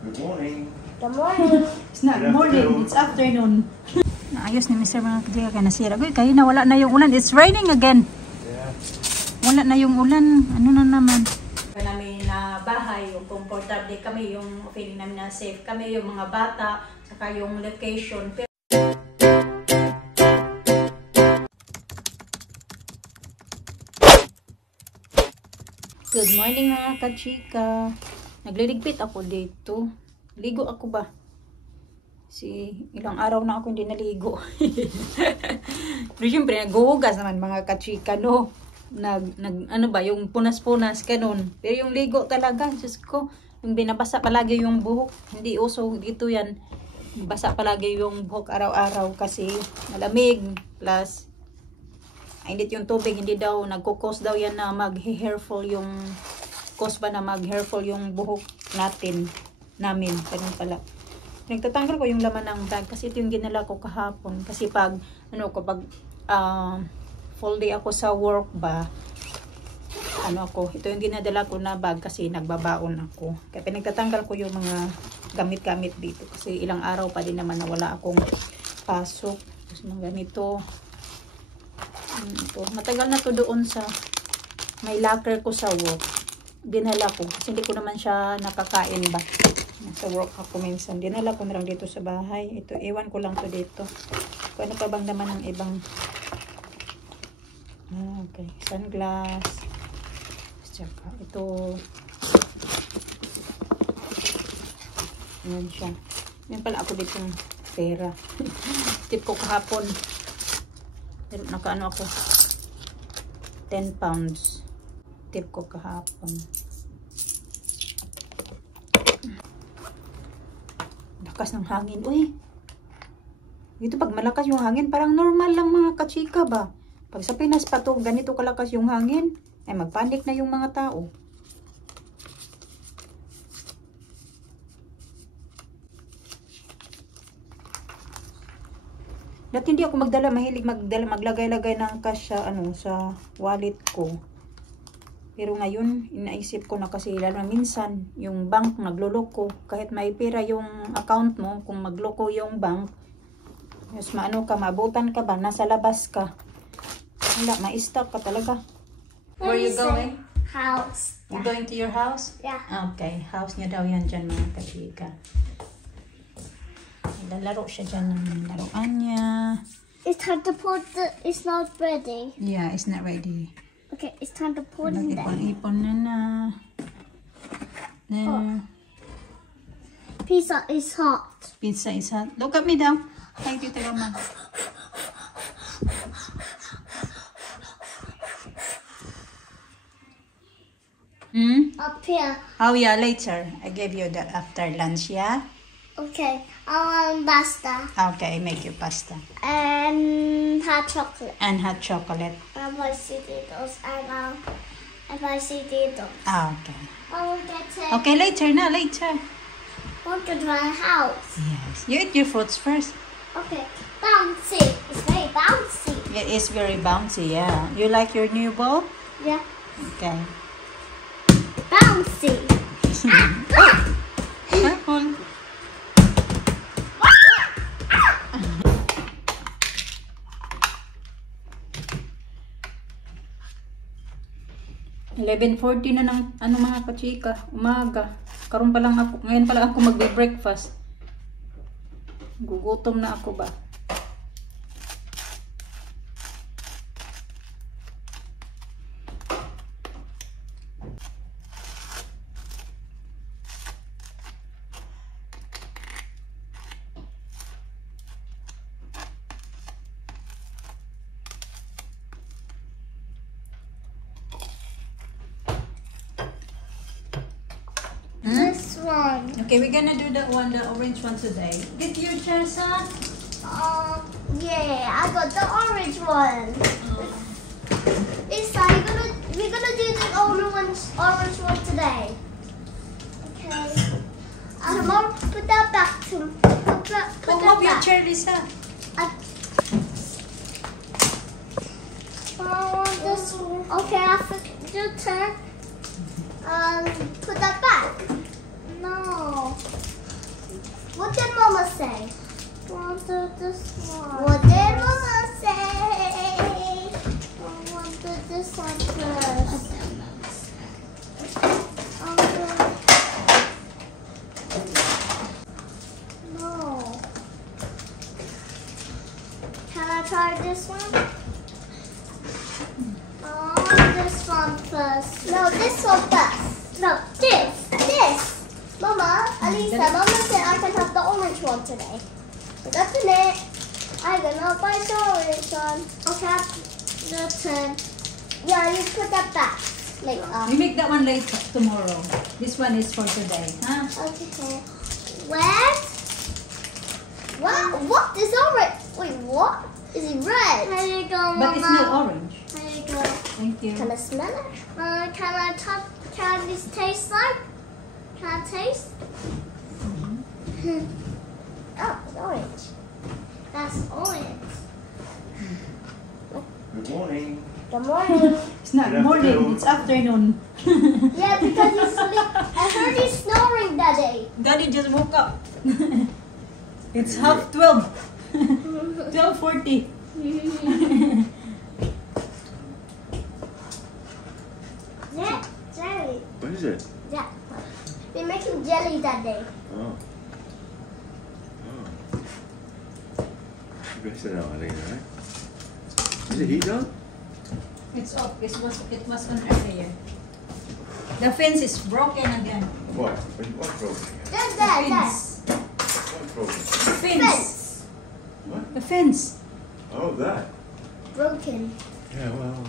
Good morning. Good morning. It's not morning, it's afternoon. Naayos ni Mr. mga kajika kaya nasira. Uy, kaya na wala na yung ulan. It's raining again. Yeah. Wala na yung ulan. Ano na naman? Namin na bahay, yung comfortable kami, yung feeling namin na safe kami, yung mga bata, saka yung location. Good morning mga kachika. Nagliligpit ako dito. Ligo ako ba? Ilang araw na ako hindi naligo. Pero syempre, naghuhugas naman mga kachika, no? Ano ba, yung punas-punas, ganun. Pero yung ligo talaga, Diyos ko, yung binabasa palagi yung buhok. Hindi uso dito yan. Basa palagi yung buhok araw-araw kasi malamig. Plus, init yung tubig, hindi daw, nagkukos daw yan na mag-hair fall yung, cause ba na mag-hair fall yung buhok namin. Ganun pala. Nagtatanggal ko yung laman ng bag kasi ito yung ginala ko kahapon. Kasi kapag full day ako sa work ba, ito yung ginadala ko na bag kasi nagbabaon ako. Kaya pinagtatanggal ko yung mga gamit-gamit dito. Kasi ilang araw pa din naman na wala akong pasok. Tapos mga ganito. Ito. Matagal na to doon sa may locker ko sa work. Dinala ko. Kasi hindi ko naman siya nakakain ba. Nasa work ako minsan. Dinala ko na lang dito sa bahay. Ito, iwan ko lang to dito. Kung ano pa bang naman ng ibang okay. Sunglass. Tsaka ito. Ayan siya. Yan pala ako dito ng pera. Tip ko kahapon. Nakaano ako 10 pounds tip ko kahapon. Lakas ng hangin. Uy, dito pag malakas yung hangin parang normal lang mga kachika ba. Pag sa Pinas pa to ganito kalakas yung hangin ay magpanik na yung mga tao. Dati hindi ako mahilig maglagay-lagay ng cash sa wallet ko. Pero ngayon, inaisip ko na kasi lalo minsan, yung bank nagloloko. Kahit may pera yung account mo, kung magloko yung bank, mas maabutan ka ba, nasa labas ka. Wala, ma-stop ka talaga. Where are you going? House. You going to your house? Yeah. Okay, house niya daw yan dyan mga kachika. Lalaro siya dyan ng laruan niya. It's time to put it's not ready. Yeah, it's not ready. Okay, it's time to put it there. Ipon na. There. Pizza is hot. Pizza is hot. Look at me daw. Hi, Tita Roma. Up here. Oh yeah, later. I gave you that after lunch, yeah? Okay, I want pasta. Okay, make you pasta. And hot chocolate. And hot chocolate. And my potatoes. And my potatoes. Okay. I will get it. Okay, later na, later. Want to my house. Yes. You eat your fruits first. Okay, bouncy. It's very bouncy. It is very bouncy, yeah. You like your new ball? Yeah. Okay. Bouncy. Careful. 11:40 na ng mga kachika, umaga. Ngayon pa lang ako magbe-breakfast. Gugutom na ako ba? This one. Okay, we're gonna do the orange one today. Get your chair, son. Yeah, I got the orange one. This time we're gonna do the orange one today. Okay. Mom, put that back to Pull up your chair, Lisa. This one. Okay, after your turn. Put that back. No. this one? This one first. No, this one first. No, this. Mama, Alisa, Mama said I can have the orange one today. But open it. I'm gonna buy the orange one. Okay, your turn. Yeah, you put that back later. We make that one later tomorrow. This one is for today, huh? Okay. Where? What is orange? Wait, what? Is it red? Here you go, Mama. But it's not orange. Here you go. Thank you. Can I smell it? Can I touch? Can this taste like? Can I taste? Oh, it's orange. That's orange. Good morning. Good morning. It's not Good morning, afternoon. it's afternoon. Yeah, because he's sleep. I heard he's snoring, Daddy. Daddy just woke up. It's half 12. 12:40. Yeah, jelly. What is it? Yeah. We're making jelly that day. Oh. You guys are not right? Is the heat on? It's off. It was on earlier. The fence is broken again. What? What broken? There's The that. fence. What broken? The fence. What? The fence. Oh, that. Broken. Yeah, well,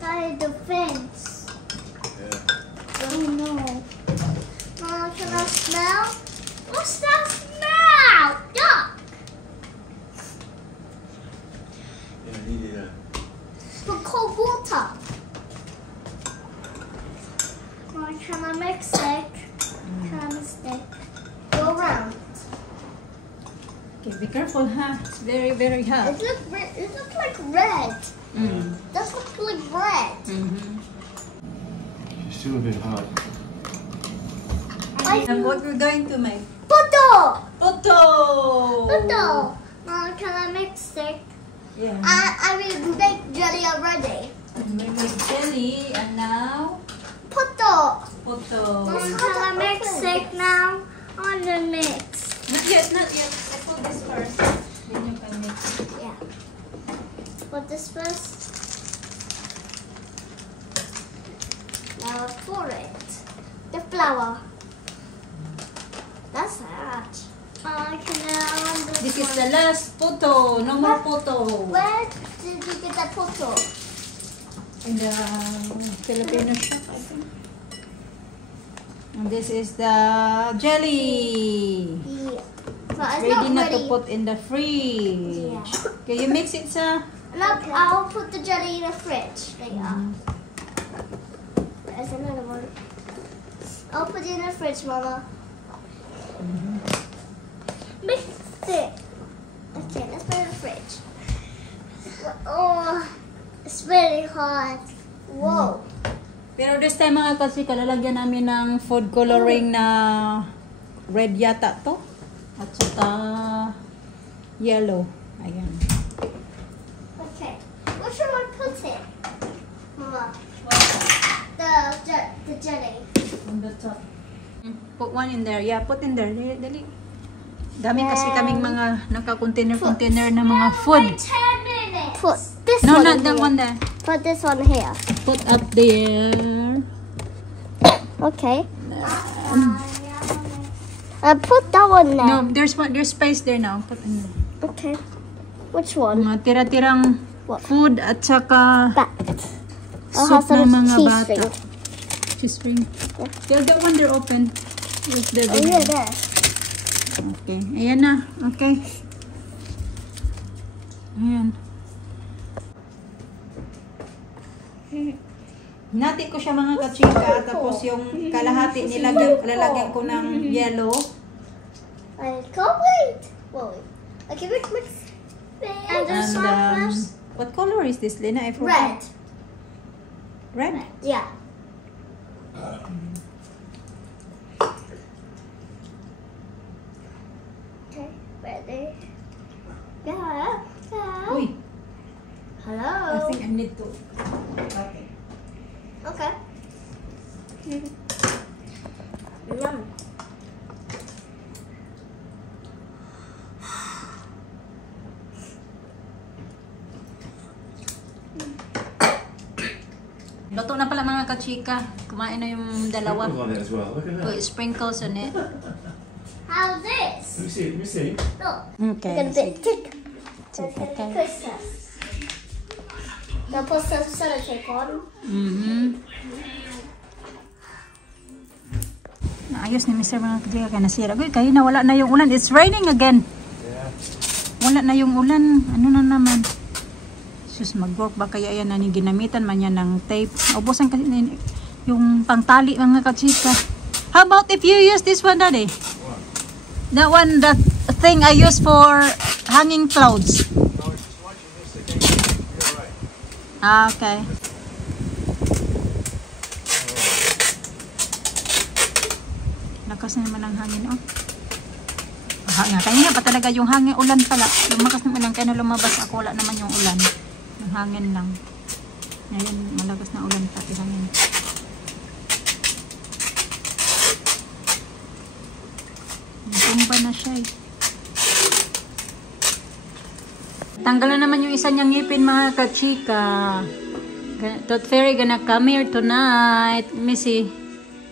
That is the fence. yeah. Oh no. Mama, can I smell? What's that smell? Yuck. Yeah, I needed a... For cold water. Mama, can I mix it? Can I mix it? Go around. Okay, be careful, huh? It's very, very hot. It looks like red. That looks like red. It's still a bit hot. And what we're going to make? Puto! Puto! Puto! Mama, can I mix it? Yeah. I will make jelly already. We make jelly and now Puto! puto. Mama, can I mix it now? On the mix. Not yet, not yet. I put this first. Then you can mix it. Yeah. Put this first. Now I pour it. The flour. That's hot. Can I on This is the last puto. No more puto. Where did you get that puto? In the Filipino shop, I think. And this is the jelly. Yeah. But it's Ready not na to ready. put in the fridge. Yeah. Okay, you mix it sa... I'll put the jelly in the fridge. There you are. There's another one. I'll put it in the fridge, Mama. Mix it. Okay, let's put it in the fridge. Oh, it's really hot. Whoa. Pero this time mga kasi kalalagyan namin ng food coloring na red yata to. At saka yellow. Ayan. Okay. Where should I put it? Mama. The jelly. On the top. Put one in there. Yeah, put in there. Dali, dali. Dami kasi kaming mga naka-container na mga food. 10 minutes. Put this No, one not in that here. one there. Put this one here. Put up there. Okay. Put that one there. No, there's space there now. Put in there. Okay. Which one? Mga tira-tirang What? food at saka That. soup ng mga cheese bata. string. Cheese ring. Yeah, that one they're open. Where's the Oh, yeah, there. Okay. Ayan na. Okay. Ayan. Nati ko siya mga kachika. Tapos yung kalahati lalagyan ko ng yellow. I can't wait. Wait. Okay, mix. And this And one first. what color is this, Lena? I forgot. Red. Red? Yeah. Okay, ready? Yeah. Yeah. Uy, Hello. I think I need to. Okay. Okay. Yum. kachika. Kumain na yung dalawa. On it as well. Look at Put that. sprinkles on it. How's this? Let me see. Let me see. Look. Okay. Got a bit thick. Okay. Push this. Now put some sellotape on. Ayos ni Mr. mga kachika kaya nasira. Uy, kayo na wala na yung ulan. It's raining again. Yeah. Wala na yung ulan. Ano na naman? Sus, mag-work ba kaya yan na ginamitan man yan ng tape. Ubusan kasi yung pangtali mga kachika. How about if you use this one, Daddy? What? That one, that thing I use for hanging clothes. No, it's just watching this again. You're right. Ah, okay. Lakas na naman ang hangin, oh. Nga, kaya pa talaga yung hangin, ulan pala. Lumakas naman lang, kaya na lumabas ako, wala naman yung ulan. Yung hangin lang. Ngayon, malakas na ulan pati hangin. Tumba na siya eh. Tanggal na naman yung isa niyang ngipin mga kachika. Tooth Fairy gonna come here tonight. Missy.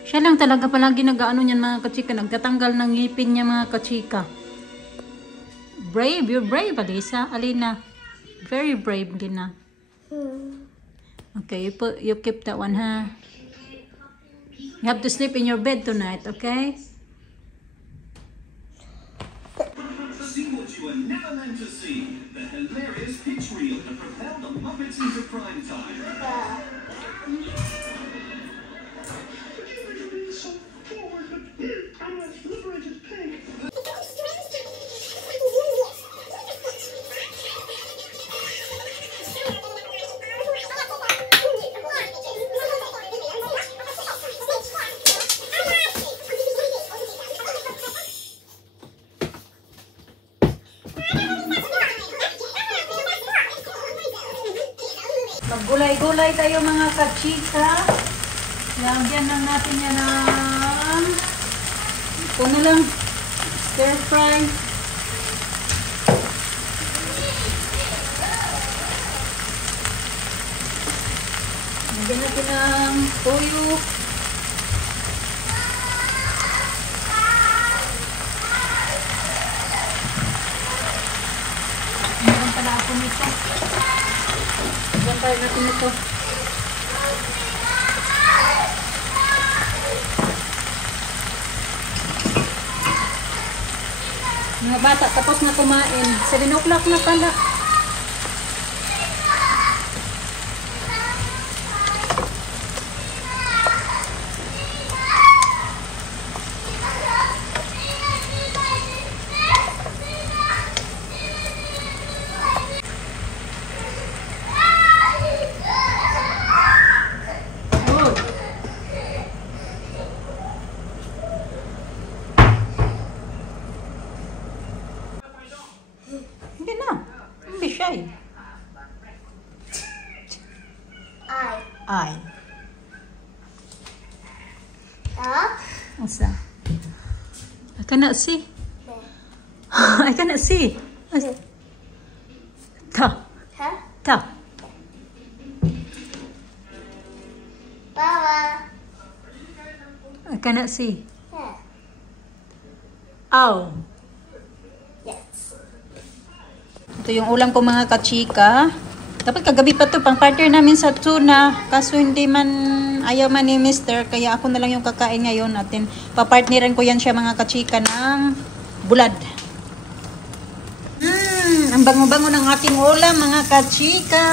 Siya lang talaga palagi nag-ano niyan mga kachika. Nagtatanggal ng ngipin niya mga kachika. Brave. You're brave, Alisa. Alina. Very brave, Gina. Okay, you keep that one, ha? You have to sleep in your bed tonight, okay? See what you were never meant to see. The hilarious pitch reel that propelled the Muppets into prime time. Maggulay-gulay tayo mga kachika. Lagyan lang natin yan ng ito na lang stir fry. Lagyan natin ng toyo. Meron pala ako nito. Lagyan tayo natin ito. Mga bata, tapos na kumain. 7 o'clock na pala. Hindi na. Hindi siya eh. Ay. Up. Asa? I cannot see. I cannot see. Ta. Huh? Ta. Baba. I cannot see. Yeah. Ow. Yes. Ito yung ulam ko mga kachika. Dapat kagabi pa to pang partner namin sa tuna. Kaso hindi man ayaw man ni Mr. Kaya ako na lang yung kakain ngayon natin. Papartneran ko yan siya mga kachika ng bulad. Ang bango-bango ng ating ulam mga kachika.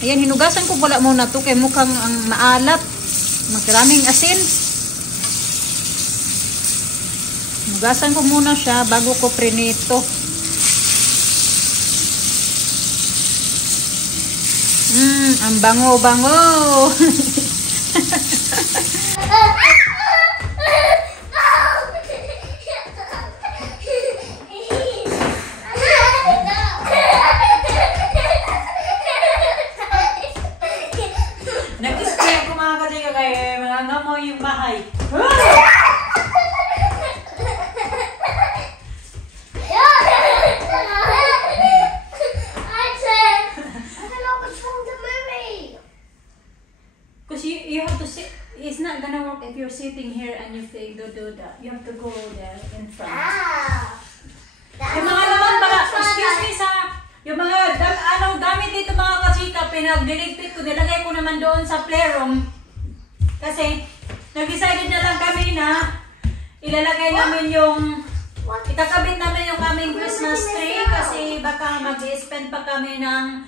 Ayan, hinugasan ko pala muna to kay mukhang ang maalap. Magraming asin. Hinugasan ko muna siya bago ko prinito. Ang bango-bango. Nag-spray ako mga kachika kaya mga ngamoy yung bahay. Kasi not gonna work if you're sitting here and you do that. You have to go there in front. Ah. Yung mga laman pala, excuse me sa, yung mga gamit dito mga kachika, pinag-deligpit ko, nilagay ko naman doon sa playroom. Kasi, nag-decided na lang kami na ilalagay namin yung, itakabit namin yung kaming Christmas tree kasi baka mag-spend pa kami ng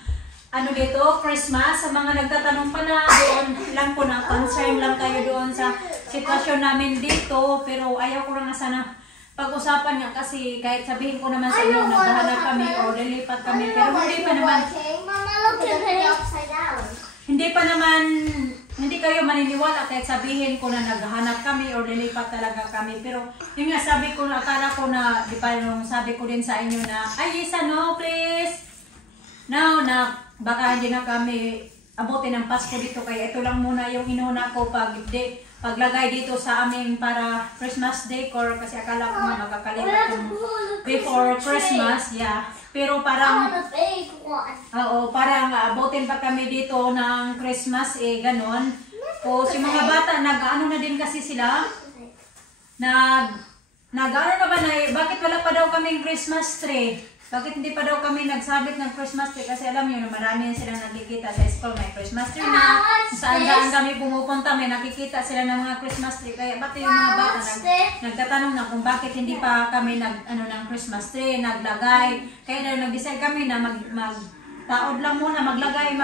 dito, Christmas. Sa mga nagtatanong pala doon, lang po na concern lang kayo doon sa sitwasyon namin dito. Pero ayaw ko lang sana pag-usapan nga kasi kahit sabihin ko naman sa inyo, naghahanap kami o lilipat kami. Pero hindi kayo maniniwala kahit sabihin ko na naghahanap kami o lilipat talaga kami. Pero yung nga sabi ko, akala ko na, di ba nung sabi ko din sa inyo na, ay Lisa, no please. Now na baka hindi na kami abutin ng Pasko dito kaya ito lang muna yung inuna ko paglagay dito sa aming para Christmas decor kasi akala ko na magkakalipat yung before Christmas, yeah. Pero parang parang abutin pa kami dito ng Christmas ganon. O si mga bata nag-ano na din kasi sila nag-ano na ba na bakit wala pa daw kaming Christmas tree? Bakit hindi pa daw kami nagsabit ng Christmas tree? Kasi alam nyo na marami silang nakikita sa school, may Christmas tree na. Saan kami pumupunta, may nakikita sila ng mga Christmas tree. Kaya pati yung mga bata nagtatanong na kung bakit hindi pa kami ng Christmas tree, naglagay. Kaya na nag-decide kami na taod lang muna, maglalagay.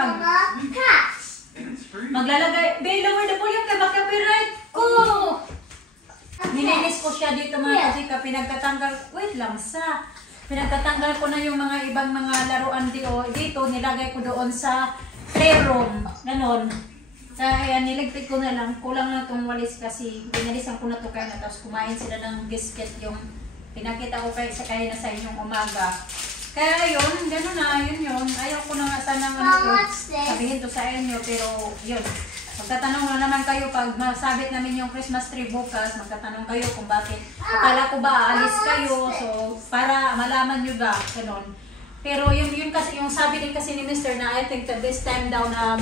Babe, lower the volume kay copyright ko! Nilinis ko siya dito mga kasika, pinagtatanggal ko na yung mga ibang mga laruan dito, nilagay ko doon sa playroom, ganon. Kaya niligpit ko na lang, kulang na itong walis kasi binalisan ko na ito kaya tapos kumain sila ng biscuit yung pinakita ko kaya na sa inyong umaga. Kaya yun, ganon na, yun. Ayaw ko na nga sana sabihin to sa inyo, pero yun. Magtatanong na naman kayo pag masabit namin yung Christmas tree bukas, magtatanong kayo kung bakit. Akala ko ba aalis kayo, so para malaman nyo ba, ganon. Pero yun kasi, yung sabi din kasi ni Mr. na I think the best time daw na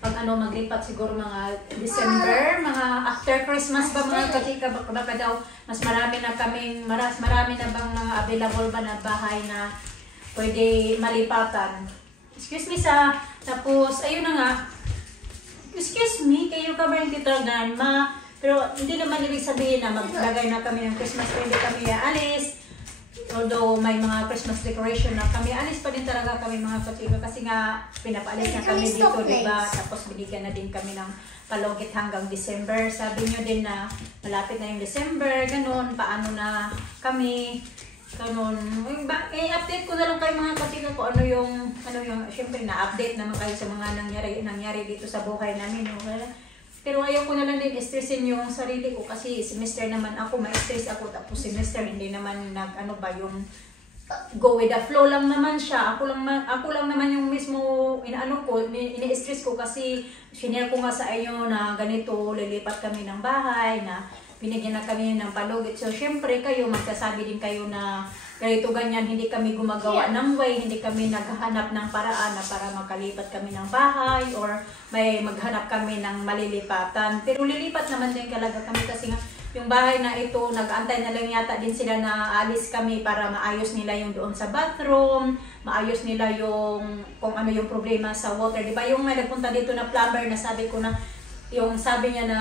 maglipat siguro mga December, mga after Christmas ba mga kachika, baka daw mas marami na bang mga available ba na bahay na pwede malipatan. Excuse me tapos ayun na nga. Excuse me, kayo ka ba yung titagnan, ma? Pero hindi naman ibig sabihin na maglagay na kami ng Christmas tree, hindi kami alis. Although may mga Christmas decoration na kami, alis pa din talaga kami mga kachika kasi nga pinapaalis na kami dito, diba? Tapos binigyan na din kami ng palugit hanggang December. Sabi nyo din na malapit na yung December, ganun, paano na kami. Ganun. I-update ko na lang kayo mga kachika ko ano yung syempre na-update naman kayo sa mga nangyari dito sa buhay namin. No? Pero ayaw ko na lang din stressin yung sarili ko kasi si Mr. naman ako, ma-stress ako tapos si Mr. hindi naman yung go with the flow lang naman siya. Ako lang naman yung mismo ini-stress ko kasi sinare ko nga sa inyo na ganito, lilipat kami ng bahay na binigyan na kami ng palugit. So, syempre kayo, magsasabi din kayo na ganito ganyan, hindi kami gumagawa ng way, hindi kami naghahanap ng paraan na para makalipat kami ng bahay or may maghanap kami ng malilipatan. Pero lilipat naman din talaga kami kasi nga yung bahay na ito, nag-antay na lang yata din sila na alis kami para maayos nila yung doon sa bathroom, maayos nila yung kung ano yung problema sa water. Diba yung may nagpunta dito na plumber na sabi ko na yung sabi niya na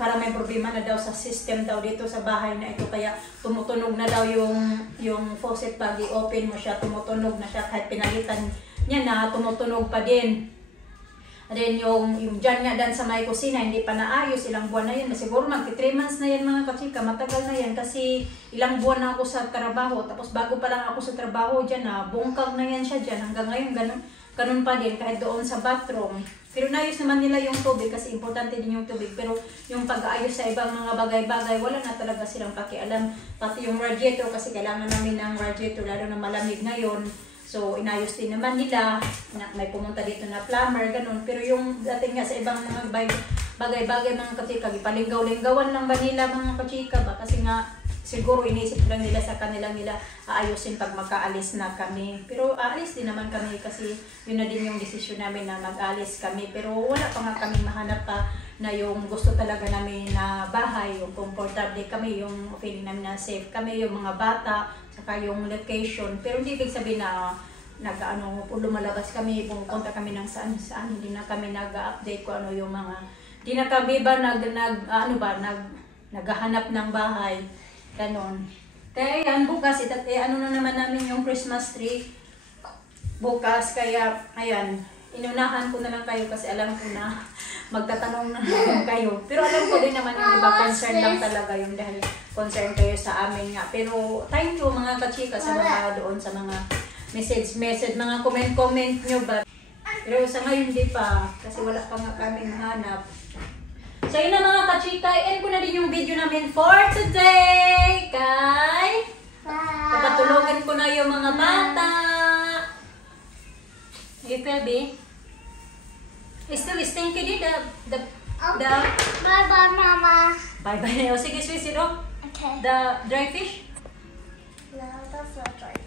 para may problema na daw sa system daw dito sa bahay na ito kaya tumutunog na daw yung faucet pag i-open mo siya, tumutunog na siya kahit pinalitan niya na tumutunog pa din. And then yung dyan nga dan sa may kusina hindi pa naayos, ilang buwan na yan, siguro magti 3 months na yan mga kachika, matagal na yan kasi ilang buwan na ako sa trabaho, tapos bago pa lang ako sa trabaho dyan na bungkag na yan siya dyan hanggang ngayon ganun pa din kahit doon sa bathroom. Pero naayos naman nila yung tubig kasi importante din yung tubig. Pero yung pag-aayos sa ibang mga bagay-bagay, wala na talaga silang pakialam. Pati yung radiator kasi kailangan namin ng radiator lalo na malamig ngayon. So inayos din naman nila. May pumunta dito na plumber, ganun. Pero yung dating nga sa ibang mga bagay-bagay mga kachika, ipalinggaw-linggawan lang ba nila mga kachika ba? Kasi nga siguro iniisip lang nila sa kanila aayusin pag magkaalis na kami. Pero aalis din naman kami kasi yun na din yung desisyon namin na mag-alis kami. Pero wala pa nga kami mahanap pa na yung gusto talaga namin na bahay, yung comfortable kami, yung feeling namin na safe kami, yung mga bata, saka yung location. Pero hindi ibig sabihin na lumalabas kami, pumupunta kami ng saan, hindi na kami nag-update kung ano yung mga, hindi na kami ba naghahanap ng bahay, ganon. Kaya yan, bukas, ano na naman namin yung Christmas tree, bukas, kaya, ayan, inunahan ko na lang kayo kasi alam ko na magtatanong na naman kayo. Pero alam ko din naman yung iba, concern lang talaga yung dahil concern kayo sa amin nga. Pero thank you mga kachika sa mga doon, sa mga message, mga comment nyo ba. Pero sa ngayon di pa, kasi wala pa nga kaming hanap. So yun na mga kachika, end ko na din yung video namin for today. Papatulogin ko na yung mga bata. You feel be? Still stinky din the Bye-bye, Mama. bye bye na. O sige, sweet, Okay. the dry fish. No, that's not right.